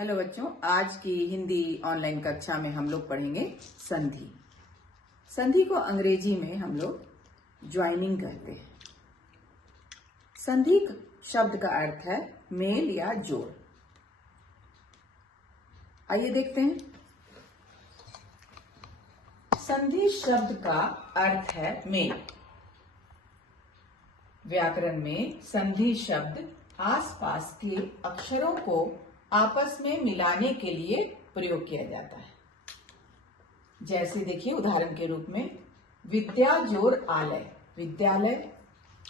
Hello बच्चों, आज की हिंदी ऑनलाइन कक्षा में हम लोग पढ़ेंगे संधि। संधि को अंग्रेजी में हम लोग ज्वाइनिंग कहते हैं। संधि शब्द का अर्थ है मेल या जोड़। आइए देखते हैं। संधि शब्द का अर्थ है मेल। व्याकरण में संधि शब्द आसपास के अक्षरों को आपस में मिलाने के लिए प्रयोग किया जाता है। जैसे देखिए उदाहरण के रूप में विद्या जोड़ आलय, विद्यालय,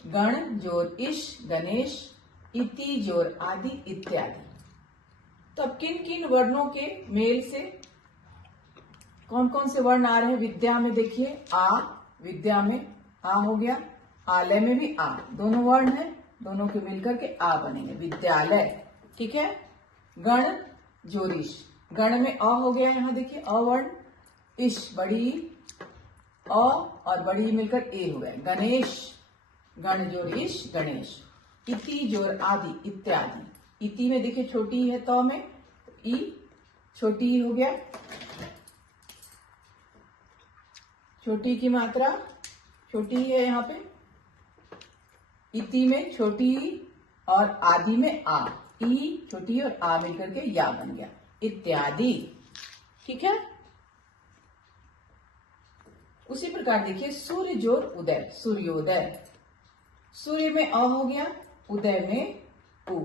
गण जोड़ ईश, गणेश, इति जोड़ आदि इत्यादि। तो अब किन किन वर्णों के मेल से कौन कौन से वर्ण आ रहे हैं? विद्या में देखिए आ, विद्या में आ हो गया, आलय में भी आ, दोनों वर्ण है, दोनों के मिलकर के आ बनेंगे विद्यालय। ठीक है। गण जोरिश, गण में अ हो गया, यहां देखिए अ वर्ण, इश बड़ी अ और बड़ी मिलकर ए हो गया गणेश, गण जोर इश गणेश, इति जोर आदि इत्यादि। इति में देखिए छोटी है तो में, ई छोटी हो गया, छोटी की मात्रा छोटी है यहाँ पे। इति में छोटी और आदि में आ, ई छोटी और आ मिलकर के या बन गया इत्यादि। ठीक है। उसी प्रकार देखिए सूर्य जोड़ उदय, सूर्योदय, सूर्य में अ हो गया, उदय में उ।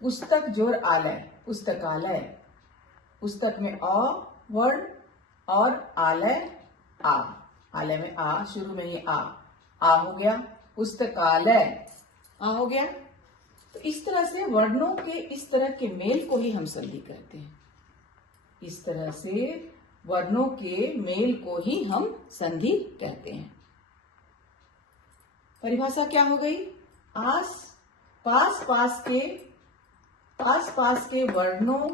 पुस्तक जोड़ आलय, पुस्तकालय, पुस्तक में अ वर्ण और आलय आ, आलय में आ, शुरू में ही आ हो गया, पुस्तकालय आ हो गया। तो इस तरह से वर्णों के इस तरह के मेल को ही हम संधि कहते हैं। इस तरह से वर्णों के मेल को ही हम संधि कहते हैं। परिभाषा क्या हो गई? पास पास के वर्णों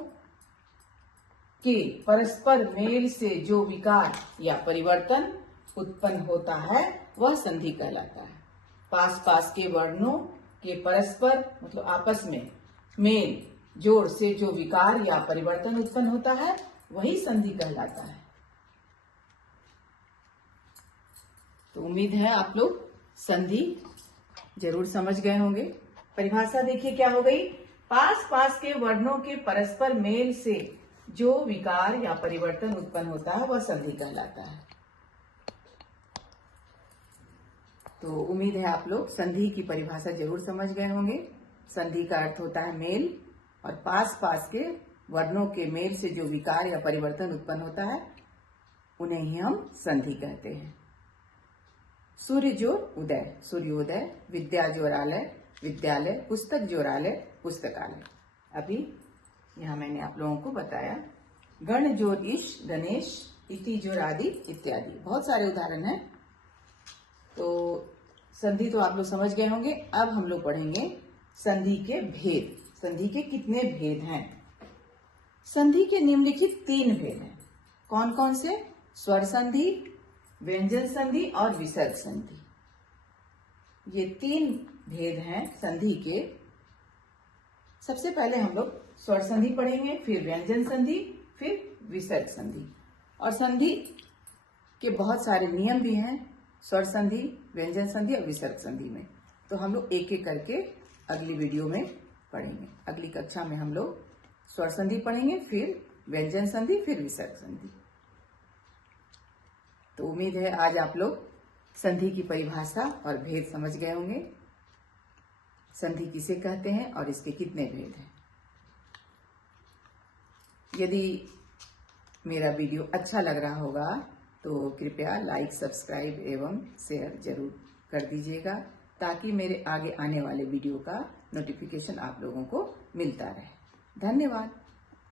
के परस्पर मेल से जो विकार या परिवर्तन उत्पन्न होता है वह संधि कहलाता है। पास के वर्णों के परस्पर मतलब आपस में मेल जोड़ से जो विकार या परिवर्तन उत्पन्न होता है वही संधि कहलाता है। तो उम्मीद है आप लोग संधि जरूर समझ गए होंगे। परिभाषा देखिए क्या हो गई? पास के वर्णों के परस्पर मेल से जो विकार या परिवर्तन उत्पन्न होता है वह संधि कहलाता है। तो उम्मीद है आप लोग संधि की परिभाषा जरूर समझ गए होंगे। संधि का अर्थ होता है मेल, और पास के वर्णों के मेल से जो विकार या परिवर्तन उत्पन्न होता है उन्हें ही हम संधि कहते हैं। सूर्य जोड़ उदय, सूर्योदय, विद्या जोड़ आलय, विद्यालय, पुस्तक जोड़ आलय, पुस्तकालय। अभी यहाँ मैंने आप लोगों को बताया। गण जोड़ ईश, गणेश, इति जोड़ आदि इत्यादि। बहुत सारे उदाहरण हैं। तो संधि तो आप लोग समझ गए होंगे। अब हम लोग पढ़ेंगे संधि के भेद। संधि के कितने भेद हैं? संधि के निम्नलिखित 3 भेद हैं। कौन कौन से? स्वर संधि, व्यंजन संधि और विसर्ग संधि। ये 3 भेद हैं संधि के। सबसे पहले हम लोग स्वर संधि पढ़ेंगे, फिर व्यंजन संधि, फिर विसर्ग संधि। और संधि के बहुत सारे नियम भी हैं, स्वर संधि, व्यंजन संधि और विसर्ग संधि में। तो हम लोग एक एक करके अगली वीडियो में पढ़ेंगे। अगली कक्षा में हम लोग स्वर संधि पढ़ेंगे, फिर व्यंजन संधि, फिर विसर्ग संधि। तो उम्मीद है आज आप लोग संधि की परिभाषा और भेद समझ गए होंगे। संधि किसे कहते हैं और इसके कितने भेद हैं। यदि मेरा वीडियो अच्छा लग रहा होगा तो कृपया लाइक, सब्सक्राइब एवं शेयर जरूर कर दीजिएगा, ताकि मेरे आगे आने वाले वीडियो का नोटिफिकेशन आप लोगों को मिलता रहे। धन्यवाद।